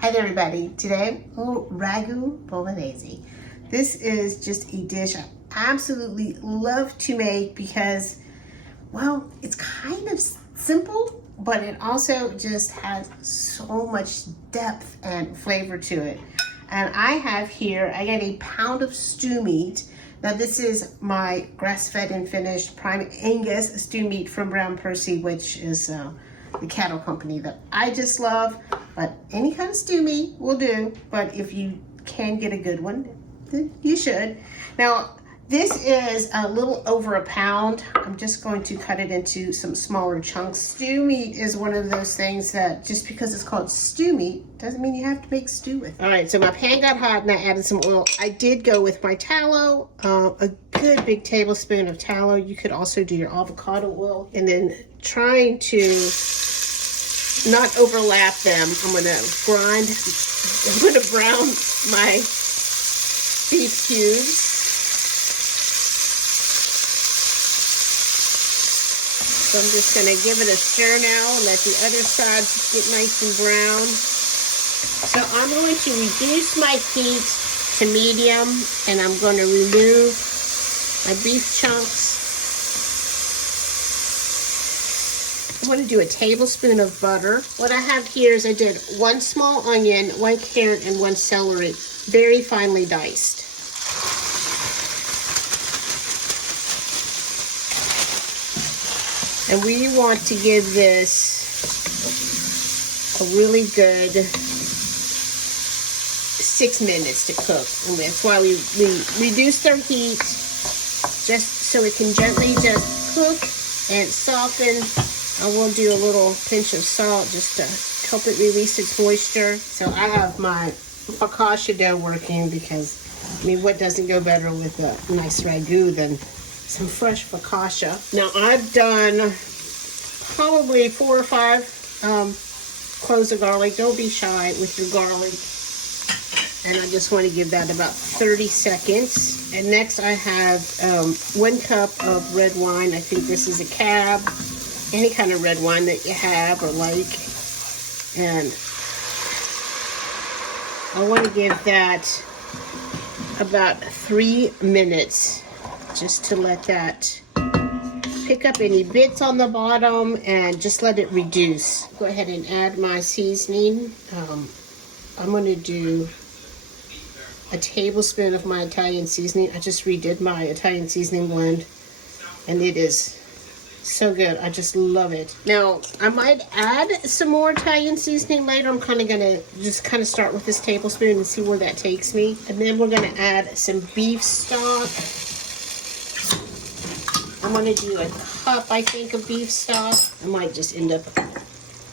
Hi there everybody. Today, ragù Bolognese. This is just a dish I absolutely love to make because, well, it's kind of simple, but it also just has so much depth and flavor to it. And I have here, I got a pound of stew meat. Now this is my grass-fed and finished Prime Angus stew meat from Brown Pearcy, which is the cattle company that I just love. But any kind of stew meat will do, but if you can get a good one, then you should. Now, this is a little over a pound. I'm just going to cut it into some smaller chunks. Stew meat is one of those things that just because it's called stew meat doesn't mean you have to make stew with it. All right, so my pan got hot and I added some oil. I did go with my tallow, a good big tablespoon of tallow. You could also do your avocado oil. And then trying to not overlap them, I'm gonna brown my beef cubes. So I'm just gonna give it a stir now, let the other sides get nice and brown. So I'm going to reduce my heat to medium, and I'm gonna remove my beef chunks. I'm going to do a tablespoon of butter. What I have here is I did 1 small onion, 1 carrot, and 1 celery, very finely diced. And we want to give this a really good 6 minutes to cook. And that's why we reduced our heat, just so it can gently just cook and soften. I will do a little pinch of salt just to help it release its moisture. So I have my focaccia dough working because, I mean, what doesn't go better with a nice ragu than some fresh focaccia? Now I've done probably 4 or 5 cloves of garlic. Don't be shy with your garlic. And I just want to give that about 30 seconds. And next I have 1 cup of red wine. I think this is a cab. Any kind of red wine that you have or like. And I want to give that about 3 minutes just to let that pick up any bits on the bottom and just let it reduce. Go ahead and add my seasoning. I'm going to do a tablespoon of my Italian seasoning. I just redid my Italian seasoning blend and it is so good. I just love it. Now, I might add some more Italian seasoning later. I'm kind of going to just start with this tablespoon and see where that takes me. And then we're going to add some beef stock. I'm going to do a cup, I think, of beef stock. I might just end up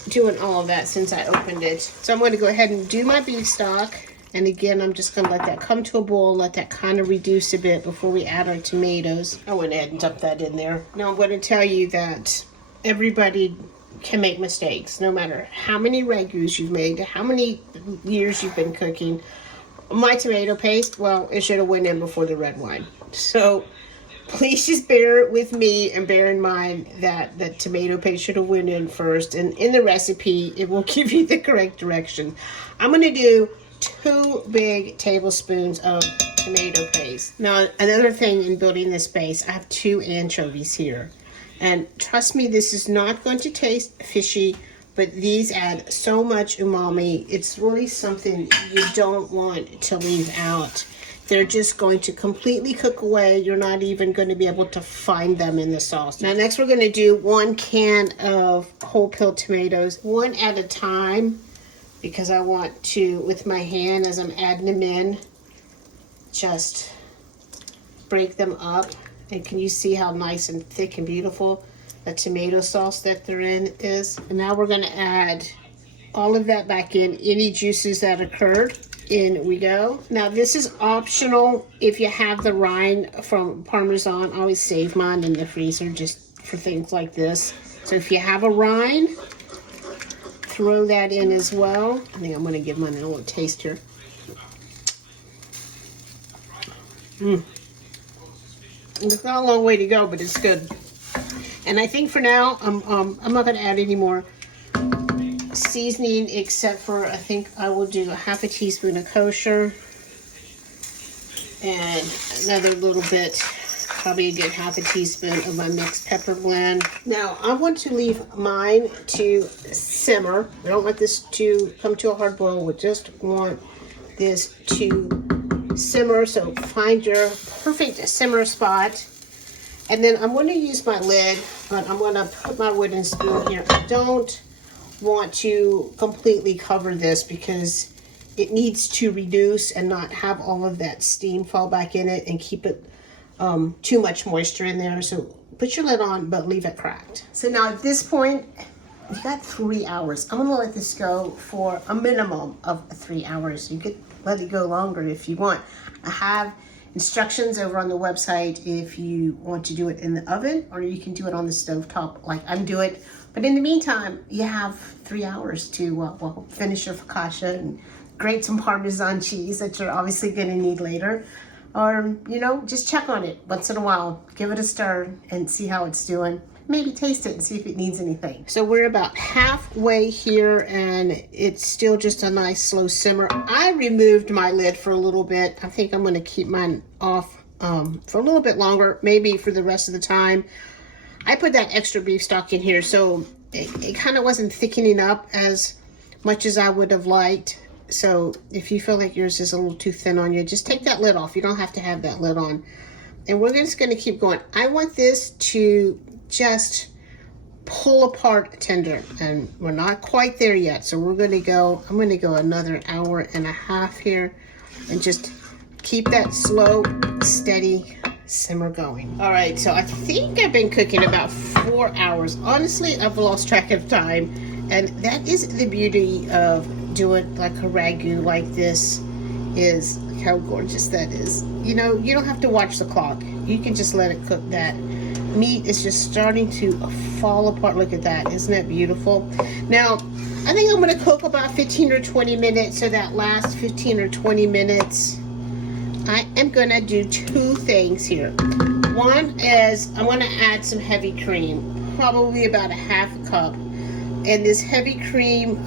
doing all of that since I opened it. So I'm going to go ahead and do my beef stock. And again, I'm just going to let that come to a boil, let that kind of reduce a bit before we add our tomatoes. I went ahead and dumped that in there. Now I'm going to tell you that everybody can make mistakes, no matter how many ragus you've made, how many years you've been cooking. My tomato paste, well, it should have went in before the red wine. So please just bear with me and bear in mind that the tomato paste should have went in first. And in the recipe, it will give you the correct direction. I'm going to do 2 big tablespoons of tomato paste. Now, another thing in building this base, I have 2 anchovies here. And trust me, this is not going to taste fishy, but these add so much umami. It's really something you don't want to leave out. They're just going to completely cook away. You're not even going to be able to find them in the sauce. Now, next we're going to do 1 can of whole peeled tomatoes, 1 at a time. Because I want to, with my hand as I'm adding them in, just break them up. And can you see how nice and thick and beautiful the tomato sauce that they're in is? And now we're going to add all of that back in, any juices that occurred. In we go. Now this is optional. If you have the rind from Parmesan, I always save mine in the freezer just for things like this. So if you have a rind, throw that in as well. I think I'm going to give mine a little taste here. It's got a long way to go, but it's good. And I think for now, I'm not going to add any more seasoning, except for I think I will do a half a teaspoon of kosher and another little bit, probably a good half a teaspoon of my mixed pepper blend. Now I want to leave mine to simmer. I don't want this to come to a hard boil. We just want this to simmer. So find your perfect simmer spot. And then I'm going to use my lid, but I'm going to put my wooden spoon here. I don't want to completely cover this because it needs to reduce and not have all of that steam fall back in it and keep it too much moisture in there. So put your lid on, but leave it cracked. So now at this point, you got 3 hours. I'm gonna let this go for a minimum of 3 hours. You could let it go longer if you want. I have instructions over on the website if you want to do it in the oven, or you can do it on the stovetop like I'm doing. But in the meantime, you have 3 hours to well, finish your focaccia and grate some Parmesan cheese that you're obviously going to need later. Or, you know, just check on it once in a while. Give it a stir and see how it's doing. Maybe taste it and see if it needs anything. So we're about halfway here and it's still just a nice slow simmer. I removed my lid for a little bit. I think I'm going to keep mine off for a little bit longer, maybe for the rest of the time. I put that extra beef stock in here, so it kind of wasn't thickening up as much as I would have liked. So if you feel like yours is a little too thin on you, just take that lid off. You don't have to have that lid on. And we're just going to keep going. I want this to just pull apart tender, and we're not quite there yet. So we're going to go, I'm going to go another hour and a half here and just keep that slow, steady simmer going. All right, so I think I've been cooking about 4 hours. Honestly, I've lost track of time, and that is the beauty of doing like a ragu like this, is how gorgeous that is. You know, you don't have to watch the clock. You can just let it cook. That meat is just starting to fall apart. Look at that. Isn't that beautiful? Now, I think I'm going to cook about 15 or 20 minutes. So that last 15 or 20 minutes, I am going to do two things here. One is I'm going to add some heavy cream, probably about a half a cup. And this heavy cream,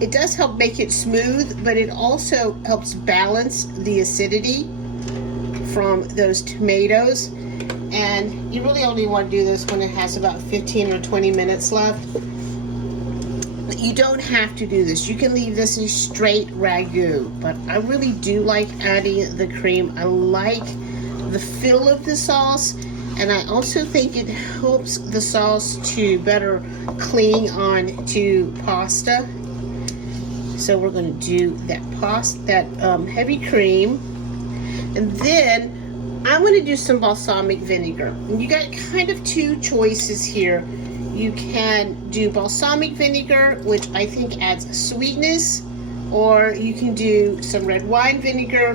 it does help make it smooth, but it also helps balance the acidity from those tomatoes. And you really only want to do this when it has about 15 or 20 minutes left. You don't have to do this. You can leave this a straight ragu, but I really do like adding the cream. I like the feel of the sauce, and I also think it helps the sauce to better cling on to pasta. So we're going to do that heavy cream, and then I'm going to do some balsamic vinegar. And you got kind of two choices here. You can do balsamic vinegar, which I think adds sweetness, or you can do some red wine vinegar,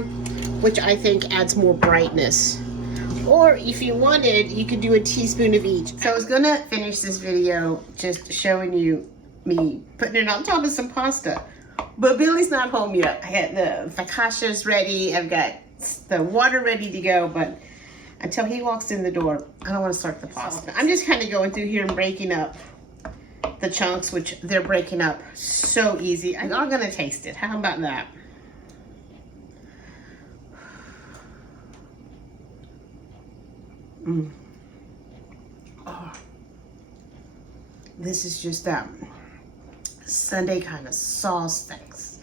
which I think adds more brightness. Or if you wanted, you could do a teaspoon of each. So I was gonna finish this video just showing you me putting it on top of some pasta. But Billy's not home yet. I had the focaccia's ready. I've got the water ready to go, but until he walks in the door, I don't want to start the pasta. I'm just kind of going through here and breaking up the chunks, which they're breaking up so easy. I'm not gonna taste it. How about that? Oh, this is just that Sunday kind of sauce, thanks.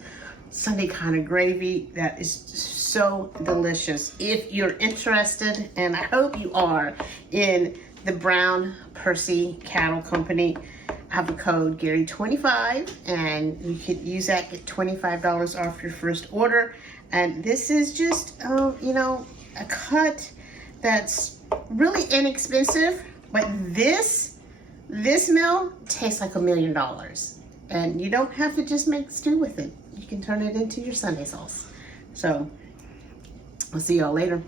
Sunday kind of gravy that is so delicious. If you're interested, and I hope you are, in the Brown Pearcy Cattle Company, I have a code Gary25, and you can use that, get $25 off your first order. And this is just, you know, a cut that's really inexpensive, but this meal tastes like $1 million. And you don't have to just make stew with it. You can turn it into your Sunday sauce. So, I'll see y'all later.